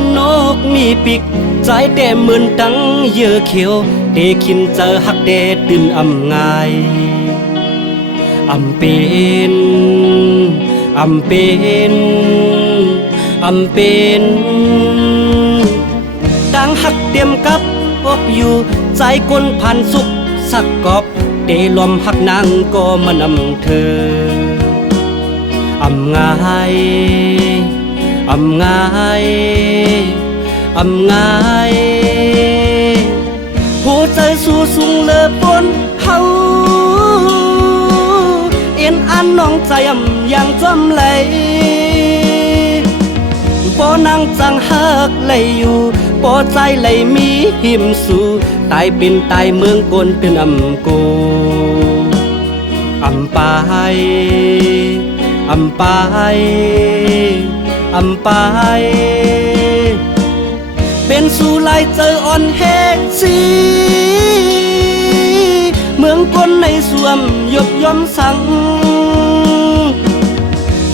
นนกมีปีกใจแต่เหมือนตั้งเยื่อเขียวเตขินเจอหักแต่ตื่นอำง่ายอำเป็นอำเป็นอำเป็นดังหักเตรียมกับอกอยู่ใจคนผ่านสุขสักกอบเตลมหักนางก็มานำเธออำง่ายอำง่ายอำง่ายหัวใจสู้สูงเลอปนเฮาเอ็นอันน้องใจอย่างจำเลยปอนางจังหักเลยอยู่ปอใจเลยมีหิมสู่ตายเป็นตายเมืองกนตื่นอำโกอำไปอำไปอำไปเป็นสู่ลายเจออ่อนแหกสีเมืองคนในสวมยบย่อมสัง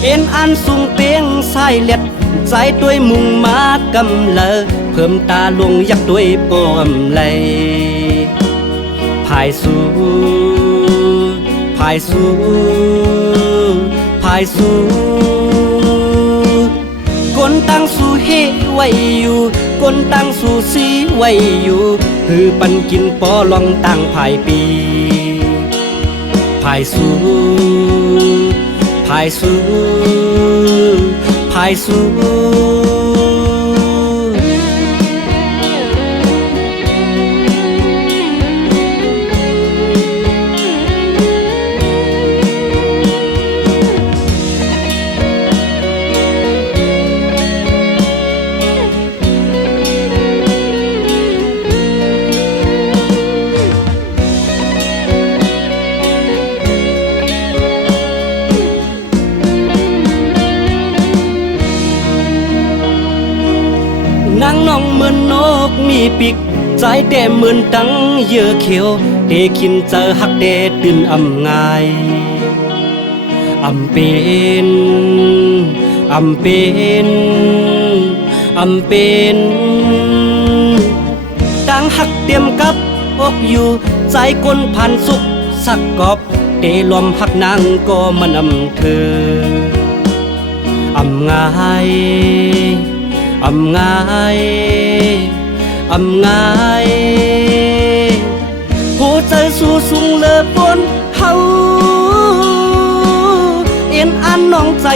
เอ็นอันสูงเปียงสายเล็ดใจด้วยมุงมากำเลอเพิ่มตาลวงยักด้วยปอมเลยภายสู่ภายสู่ภายสู่คนตั้งสู่เฮไว้อยู่คนตั้งสู่สีไว้อยู่คือปันกินปอลองตั้งภายปีภายสู่ภายสู่ภายสู่นางน้องเหมือนนกมีปีกใจแต่เหมือนตั้งเยื่อเขียวเตขินเจอหักแต่ตื่นอำง่ายอำเป็นอำเป็นอำเป็นดังหักเตรียมกับอกอยู่ใจคนผ่านสุขสักกอบเตลมหักนางก็มานำเธออำง่ายอำง่ายอำง่ายหัวใจสู้สูงเลอปนเฮาเอ็นอันน้องใจ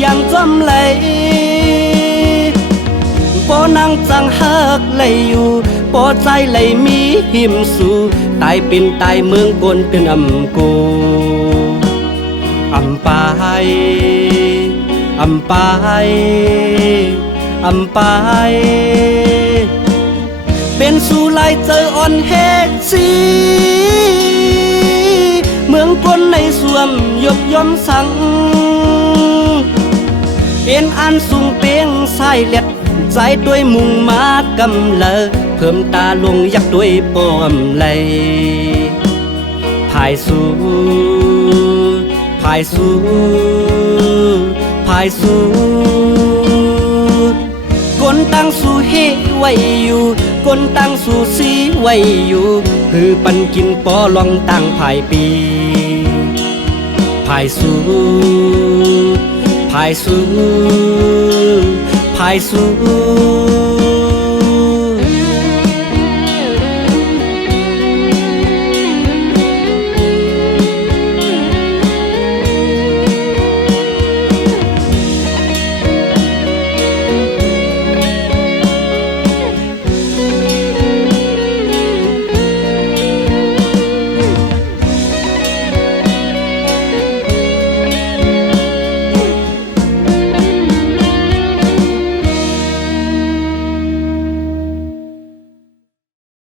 อย่างจำเลยปอนางจังหักเลยอยู่ปอใจเลยมีหิมสู่ตายเป็นตายเมืองกนตื่นอำโกอำไปอำไปอำไปเป็นสู่ลายเจออ่อนแหกสีเมืองคนในสวมยบย่อมสังเอ็นอันสูงเปียงสายเล็ดใจด้วยมุงมากำเลอเพิ่มตาลวงยักด้วยปอมเลยภายสู่ภายสู่ภายสู่คนตั้งสู่เฮไว้อยู่คนตั้งสู่สีไว้อยู่คือปันกินปอลองตั้งภายปีภายสู่ภายสู่ภายสู่